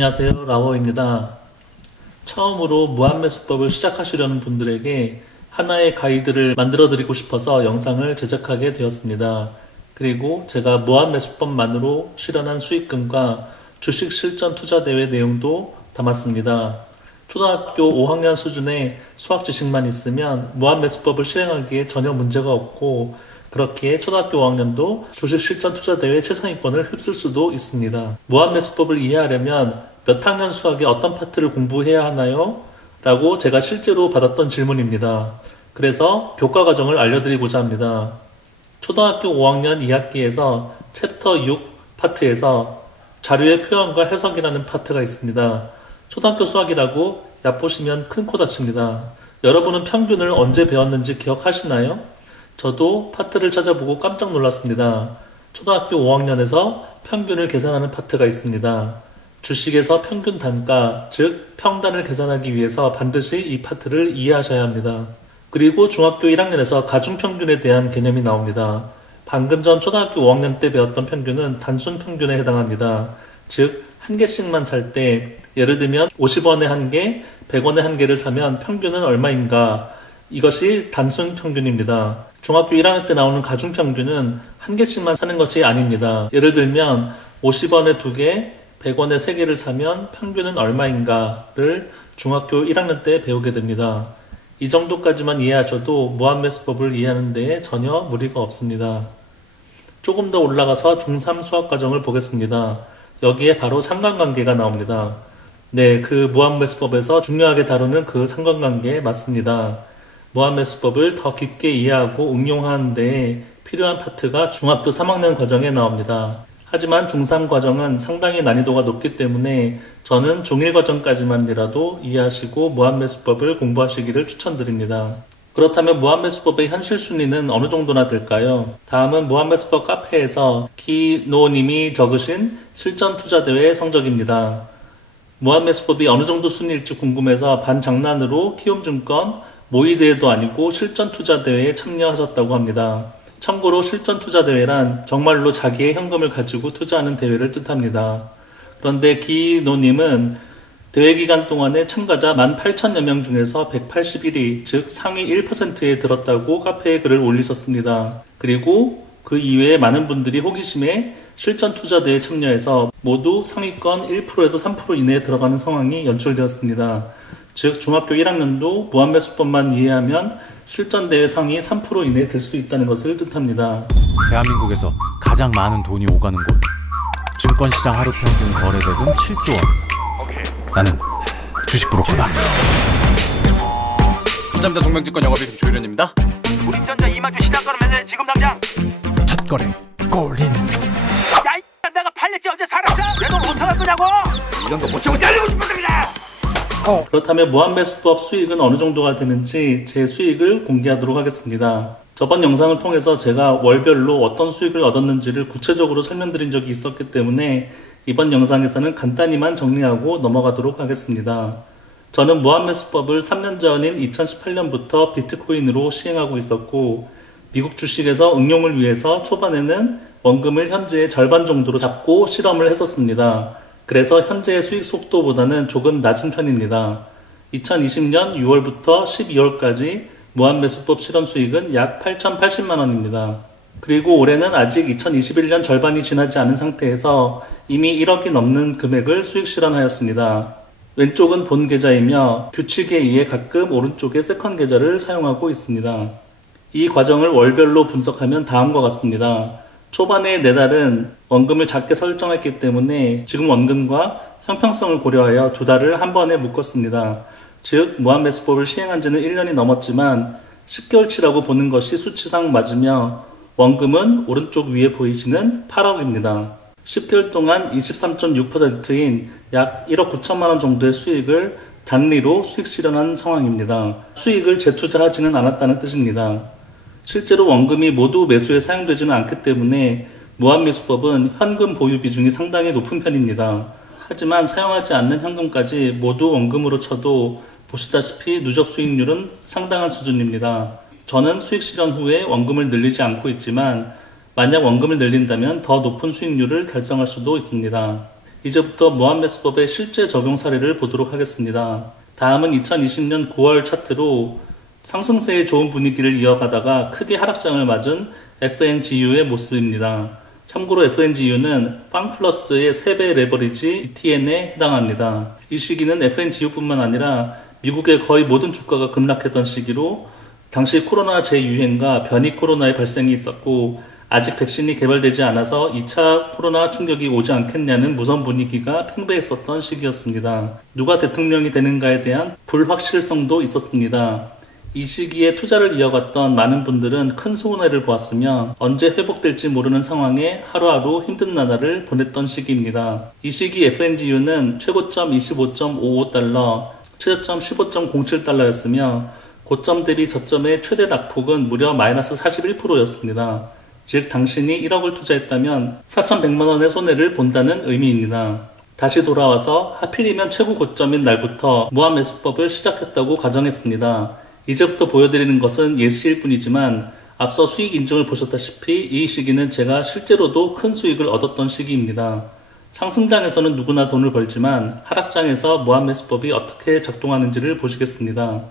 안녕하세요. 라워입니다. 처음으로 무한매수법을 시작하시려는 분들에게 하나의 가이드를 만들어 드리고 싶어서 영상을 제작하게 되었습니다. 그리고 제가 무한매수법만으로 실현한 수익금과 주식 실전 투자대회 내용도 담았습니다. 초등학교 5학년 수준의 수학 지식만 있으면 무한매수법을 실행하기에 전혀 문제가 없고, 그렇기에 초등학교 5학년도 주식 실전 투자대회 최상위권을 휩쓸 수도 있습니다. 무한매수법을 이해하려면 몇 학년 수학의 어떤 파트를 공부해야 하나요? 라고 제가 실제로 받았던 질문입니다. 그래서 교과 과정을 알려드리고자 합니다. 초등학교 5학년 2학기에서 챕터 6 파트에서 자료의 표현과 해석이라는 파트가 있습니다. 초등학교 수학이라고 얕보시면 큰 코 다칩니다. 여러분은 평균을 언제 배웠는지 기억하시나요? 저도 파트를 찾아보고 깜짝 놀랐습니다. 초등학교 5학년에서 평균을 계산하는 파트가 있습니다. 주식에서 평균 단가, 즉 평단을 계산하기 위해서 반드시 이 파트를 이해하셔야 합니다. 그리고 중학교 1학년에서 가중평균에 대한 개념이 나옵니다. 방금 전 초등학교 5학년 때 배웠던 평균은 단순 평균에 해당합니다. 즉, 한 개씩만 살 때, 예를 들면 50원에 한 개, 100원에 한 개를 사면 평균은 얼마인가? 이것이 단순 평균입니다. 중학교 1학년 때 나오는 가중평균은 한 개씩만 사는 것이 아닙니다. 예를 들면 50원에 2개, 100원에 3개를 사면 평균은 얼마인가를 중학교 1학년 때 배우게 됩니다. 이 정도까지만 이해하셔도 무한매수법을 이해하는 데에 전혀 무리가 없습니다. 조금 더 올라가서 중3 수학과정을 보겠습니다. 여기에 바로 상관관계가 나옵니다. 네, 그 무한매수법에서 중요하게 다루는 그 상관관계 맞습니다. 무한매수법을 더 깊게 이해하고 응용하는 데에 필요한 파트가 중학교 3학년 과정에 나옵니다. 하지만 중3 과정은 상당히 난이도가 높기 때문에 저는 중1 과정까지만이라도 이해하시고 무한매수법을 공부하시기를 추천드립니다. 그렇다면 무한매수법의 현실 순위는 어느 정도나 될까요? 다음은 무한매수법 카페에서 기노님이 적으신 실전 투자대회 성적입니다. 무한매수법이 어느 정도 순위일지 궁금해서 반장난으로 키움증권 모의대회도 아니고 실전 투자대회에 참여하셨다고 합니다. 참고로 실전 투자대회란 정말로 자기의 현금을 가지고 투자하는 대회를 뜻합니다. 그런데 기노님은 대회 기간 동안에 참가자 18,000여 명 중에서 181위, 즉 상위 1%에 들었다고 카페에 글을 올리셨습니다. 그리고 그 이외에 많은 분들이 호기심에 실전 투자대회에 참여해서 모두 상위권 1%에서 3% 이내에 들어가는 상황이 연출되었습니다. 즉 중학교 1학년도 무한매수법만 이해하면 실전대회 상위 3% 이내에 들 수 있다는 것을 뜻합니다. 대한민국에서 가장 많은 돈이 오가는 곳, 증권시장 하루 평균 거래대금 7조 원. 나는 주식 브로커다. 삼성전자 동명증권 영업이금 조일현입니다. 우림전자 이마주 시장가로 매매 지금 당장. 첫 거래 골인. 야이 내가 팔렸지 어제 살았어? 내 돈 어떡할 거냐고? 이런 거 못 참고 잘리고 싶었습니다. 그렇다면 무한매수법 수익은 어느 정도가 되는지 제 수익을 공개하도록 하겠습니다. 저번 영상을 통해서 제가 월별로 어떤 수익을 얻었는지를 구체적으로 설명드린 적이 있었기 때문에 이번 영상에서는 간단히만 정리하고 넘어가도록 하겠습니다. 저는 무한매수법을 3년 전인 2018년부터 비트코인으로 시행하고 있었고, 미국 주식에서 응용을 위해서 초반에는 원금을 현재의 절반 정도로 잡고 실험을 했었습니다. 그래서 현재의 수익 속도보다는 조금 낮은 편입니다. 2020년 6월부터 12월까지 무한매수법 실현 수익은 약 8,080만원입니다. 그리고 올해는 아직 2021년 절반이 지나지 않은 상태에서 이미 1억이 넘는 금액을 수익 실현하였습니다. 왼쪽은 본 계좌이며 규칙에 의해 가끔 오른쪽에 세컨 계좌를 사용하고 있습니다. 이 과정을 월별로 분석하면 다음과 같습니다. 초반에 4달은 원금을 작게 설정했기 때문에 지금 원금과 형평성을 고려하여 2달을 한 번에 묶었습니다. 즉 무한매수법을 시행한 지는 1년이 넘었지만 10개월치라고 보는 것이 수치상 맞으며 원금은 오른쪽 위에 보이시는 8억입니다. 10개월 동안 23.6%인 약 1억 9천만원 정도의 수익을 단리로 수익 실현한 상황입니다. 수익을 재투자하지는 않았다는 뜻입니다. 실제로 원금이 모두 매수에 사용되지는 않기 때문에 무한매수법은 현금 보유 비중이 상당히 높은 편입니다. 하지만 사용하지 않는 현금까지 모두 원금으로 쳐도 보시다시피 누적 수익률은 상당한 수준입니다. 저는 수익 실현 후에 원금을 늘리지 않고 있지만 만약 원금을 늘린다면 더 높은 수익률을 달성할 수도 있습니다. 이제부터 무한매수법의 실제 적용 사례를 보도록 하겠습니다. 다음은 2020년 9월 차트로 상승세의 좋은 분위기를 이어가다가 크게 하락장을 맞은 FNGU의 모습입니다. 참고로 FNGU는 빵플러스의 3배 레버리지 ETN에 해당합니다. 이 시기는 FNGU뿐만 아니라 미국의 거의 모든 주가가 급락했던 시기로 당시 코로나 재유행과 변이 코로나의 발생이 있었고 아직 백신이 개발되지 않아서 2차 코로나 충격이 오지 않겠냐는 무선 분위기가 팽배했었던 시기였습니다. 누가 대통령이 되는가에 대한 불확실성도 있었습니다. 이 시기에 투자를 이어갔던 많은 분들은 큰 손해를 보았으며 언제 회복될지 모르는 상황에 하루하루 힘든 나날을 보냈던 시기입니다. 이 시기 FNGU는 최고점 25.55달러, 최저점 15.07달러였으며 고점 대비 저점의 최대 낙폭은 무려 마이너스 41%였습니다. 즉 당신이 1억을 투자했다면 4,100만원의 손해를 본다는 의미입니다. 다시 돌아와서 하필이면 최고 고점인 날부터 무한매수법을 시작했다고 가정했습니다. 이제부터 보여드리는 것은 예시일 뿐이지만 앞서 수익 인증을 보셨다시피 이 시기는 제가 실제로도 큰 수익을 얻었던 시기입니다. 상승장에서는 누구나 돈을 벌지만 하락장에서 무한매수법이 어떻게 작동하는지를 보시겠습니다.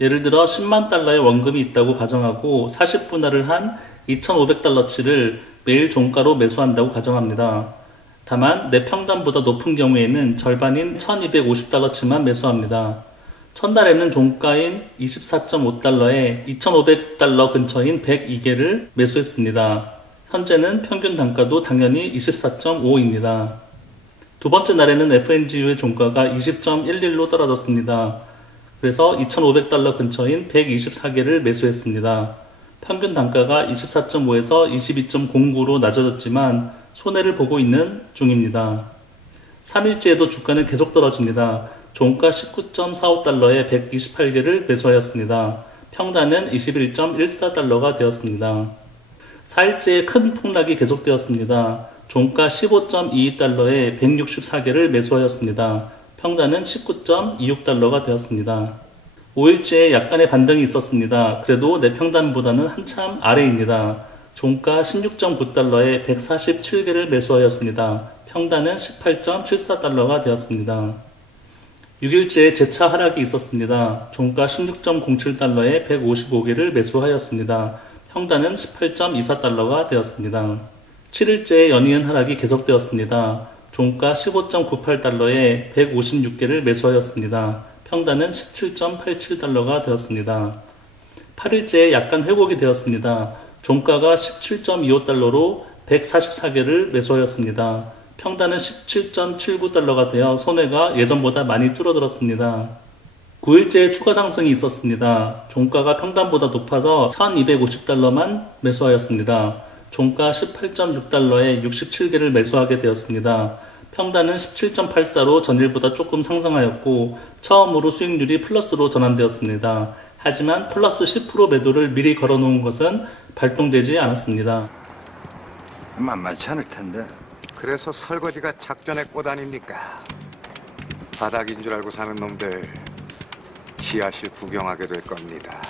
예를 들어 10만 달러의 원금이 있다고 가정하고 40분할을 한 2,500달러치를 매일 종가로 매수한다고 가정합니다. 다만 내 평단보다 높은 경우에는 절반인 1,250달러치만 매수합니다. 첫날에는 종가인 24.5달러에 2,500달러 근처인 102개를 매수했습니다. 현재는 평균 단가도 당연히 24.5입니다. 두 번째 날에는 FNGU의 종가가 20.11로 떨어졌습니다. 그래서 2,500달러 근처인 124개를 매수했습니다. 평균 단가가 24.5에서 22.09로 낮아졌지만 손해를 보고 있는 중입니다. 3일째에도 주가는 계속 떨어집니다. 종가 19.45달러에 128개를 매수하였습니다. 평단은 21.14달러가 되었습니다. 4일째에 큰 폭락이 계속되었습니다. 종가 15.22달러에 164개를 매수하였습니다. 평단은 19.26달러가 되었습니다. 5일째에 약간의 반등이 있었습니다. 그래도 내 평단보다는 한참 아래입니다. 종가 16.9달러에 147개를 매수하였습니다. 평단은 18.74달러가 되었습니다. 6일째에 재차 하락이 있었습니다. 종가 16.07달러에 155개를 매수하였습니다. 평단은 18.24달러가 되었습니다. 7일째에 연이은 하락이 계속되었습니다. 종가 15.98달러에 156개를 매수하였습니다. 평단은 17.87달러가 되었습니다. 8일째에 약간 회복이 되었습니다. 종가가 17.25달러로 144개를 매수하였습니다. 평단은 17.79달러가 되어 손해가 예전보다 많이 줄어들었습니다. 9일째에 추가 상승이 있었습니다. 종가가 평단보다 높아서 1250달러만 매수하였습니다. 종가 18.6달러에 67개를 매수하게 되었습니다. 평단은 17.84로 전일보다 조금 상승하였고 처음으로 수익률이 플러스로 전환되었습니다. 하지만 플러스 10% 매도를 미리 걸어놓은 것은 발동되지 않았습니다. 만만치 않을 텐데. 그래서 설거지가 작전의 꽃 아닙니까? 바닥인 줄 알고 사는 놈들 지하실 구경하게 될 겁니다.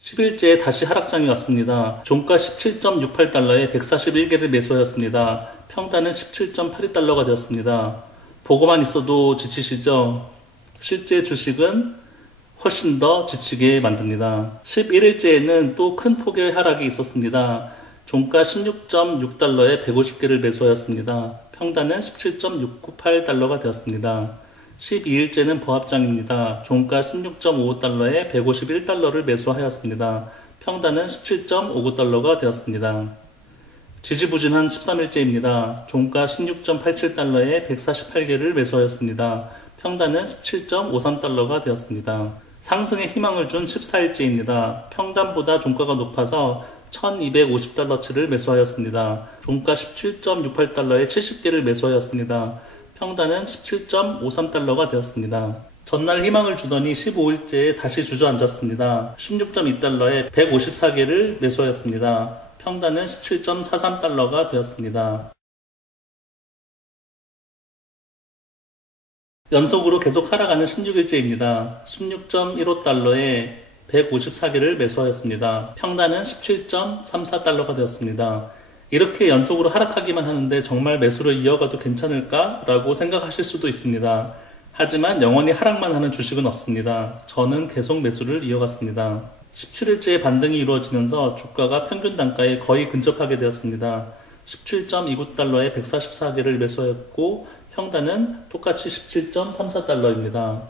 10일째에 다시 하락장이 왔습니다. 종가 17.68달러에 141개를 매수하였습니다. 평단은 17.82달러가 되었습니다. 보고만 있어도 지치시죠? 실제 주식은 훨씬 더 지치게 만듭니다. 11일째에는 또 큰 폭의 하락이 있었습니다. 종가 16.6달러에 150개를 매수하였습니다. 평단은 17.698달러가 되었습니다. 12일째는 보합장입니다. 종가 16.55달러에 151달러를 매수하였습니다. 평단은 17.59달러가 되었습니다. 지지부진한 13일째입니다. 종가 16.87달러에 148개를 매수하였습니다. 평단은 17.53달러가 되었습니다. 상승의 희망을 준 14일째입니다. 평단보다 종가가 높아서 1250달러치를 매수하였습니다. 종가 17.68달러에 70개를 매수하였습니다. 평단은 17.53달러가 되었습니다. 전날 희망을 주더니 15일째에 다시 주저앉았습니다. 16.2달러에 154개를 매수하였습니다. 평단은 17.43달러가 되었습니다. 연속으로 계속 하락하는 16일째입니다. 16.15달러에 154개를 매수하였습니다. 평단은 17.34달러가 되었습니다. 이렇게 연속으로 하락하기만 하는데 정말 매수를 이어가도 괜찮을까? 라고 생각하실 수도 있습니다. 하지만 영원히 하락만 하는 주식은 없습니다. 저는 계속 매수를 이어갔습니다. 17일째에 반등이 이루어지면서 주가가 평균 단가에 거의 근접하게 되었습니다. 17.29달러에 144개를 매수했고 평단은 똑같이 17.34달러입니다.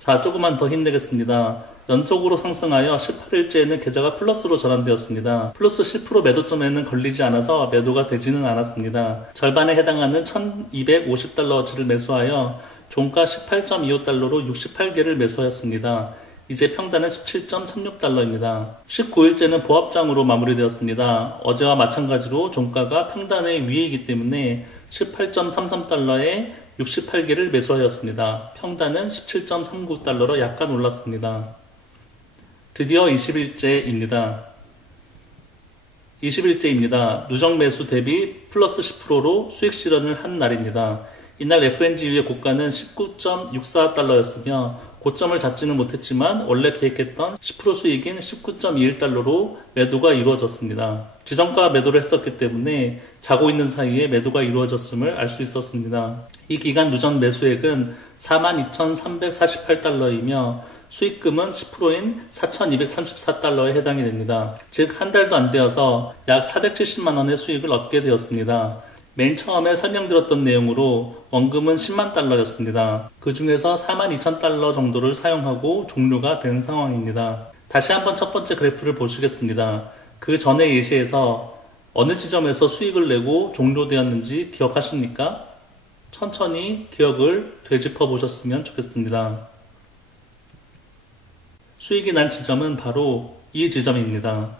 자, 조금만 더 힘내겠습니다. 연속으로 상승하여 18일째에는 계좌가 플러스로 전환되었습니다. 플러스 10% 매도점에는 걸리지 않아서 매도가 되지는 않았습니다. 절반에 해당하는 1250달러어치를 매수하여 종가 18.25달러로 68개를 매수하였습니다. 이제 평단은 17.36달러입니다. 19일째는 보합장으로 마무리되었습니다. 어제와 마찬가지로 종가가 평단의 위이기 때문에 18.33달러에 68개를 매수하였습니다. 평단은 17.39달러로 약간 올랐습니다. 드디어 20일째입니다. 누적 매수 대비 플러스 10%로 수익 실현을 한 날입니다. 이날 FNGU의 고가는 19.64달러였으며 고점을 잡지는 못했지만 원래 계획했던 10% 수익인 19.21달러로 매도가 이루어졌습니다. 지정가 매도를 했었기 때문에 자고 있는 사이에 매도가 이루어졌음을 알 수 있었습니다. 이 기간 누적 매수액은 42,348달러이며 수익금은 10%인 4,234달러에 해당이 됩니다. 즉 한 달도 안 되어서 약 470만원의 수익을 얻게 되었습니다. 맨 처음에 설명드렸던 내용으로 원금은 10만 달러였습니다. 그 중에서 42,000달러 정도를 사용하고 종료가 된 상황입니다. 다시 한번 첫 번째 그래프를 보시겠습니다. 그 전에 예시에서 어느 지점에서 수익을 내고 종료되었는지 기억하십니까? 천천히 기억을 되짚어 보셨으면 좋겠습니다. 수익이 난 지점은 바로 이 지점입니다.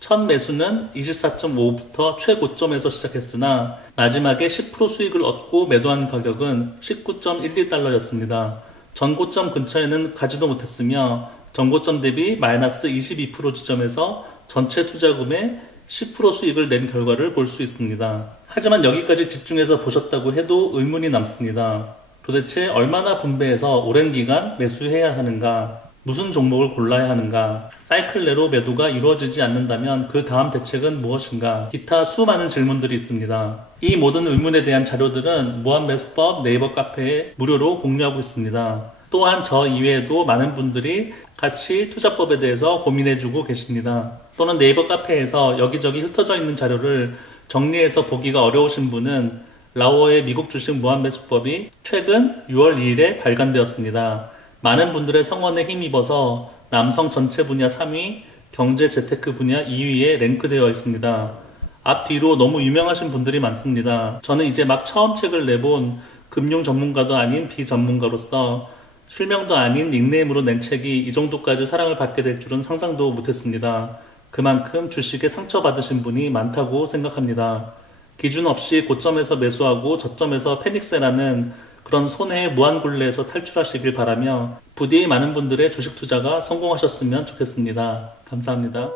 첫 매수는 24.5부터 최고점에서 시작했으나 마지막에 10% 수익을 얻고 매도한 가격은 19.12달러였습니다. 전고점 근처에는 가지도 못했으며 전고점 대비 마이너스 22% 지점에서 전체 투자금의 10% 수익을 낸 결과를 볼 수 있습니다. 하지만 여기까지 집중해서 보셨다고 해도 의문이 남습니다. 도대체 얼마나 분배해서 오랜 기간 매수해야 하는가? 무슨 종목을 골라야 하는가? 사이클 내로 매도가 이루어지지 않는다면 그 다음 대책은 무엇인가? 기타 수많은 질문들이 있습니다. 이 모든 의문에 대한 자료들은 무한매수법 네이버 카페에 무료로 공유하고 있습니다. 또한 저 이외에도 많은 분들이 같이 투자법에 대해서 고민해주고 계십니다. 또는 네이버 카페에서 여기저기 흩어져 있는 자료를 정리해서 보기가 어려우신 분은 라오어의 미국 주식 무한매수법이 최근 6월 2일에 발간되었습니다. 많은 분들의 성원에 힘입어서 남성 전체 분야 3위, 경제 재테크 분야 2위에 랭크되어 있습니다. 앞뒤로 너무 유명하신 분들이 많습니다. 저는 이제 막 처음 책을 내본 금융 전문가도 아닌 비전문가로서 실명도 아닌 닉네임으로 낸 책이 이 정도까지 사랑을 받게 될 줄은 상상도 못했습니다. 그만큼 주식에 상처받으신 분이 많다고 생각합니다. 기준 없이 고점에서 매수하고 저점에서 패닉세라는 그런 손해의 무한굴레에서 탈출하시길 바라며 부디 많은 분들의 주식 투자가 성공하셨으면 좋겠습니다. 감사합니다.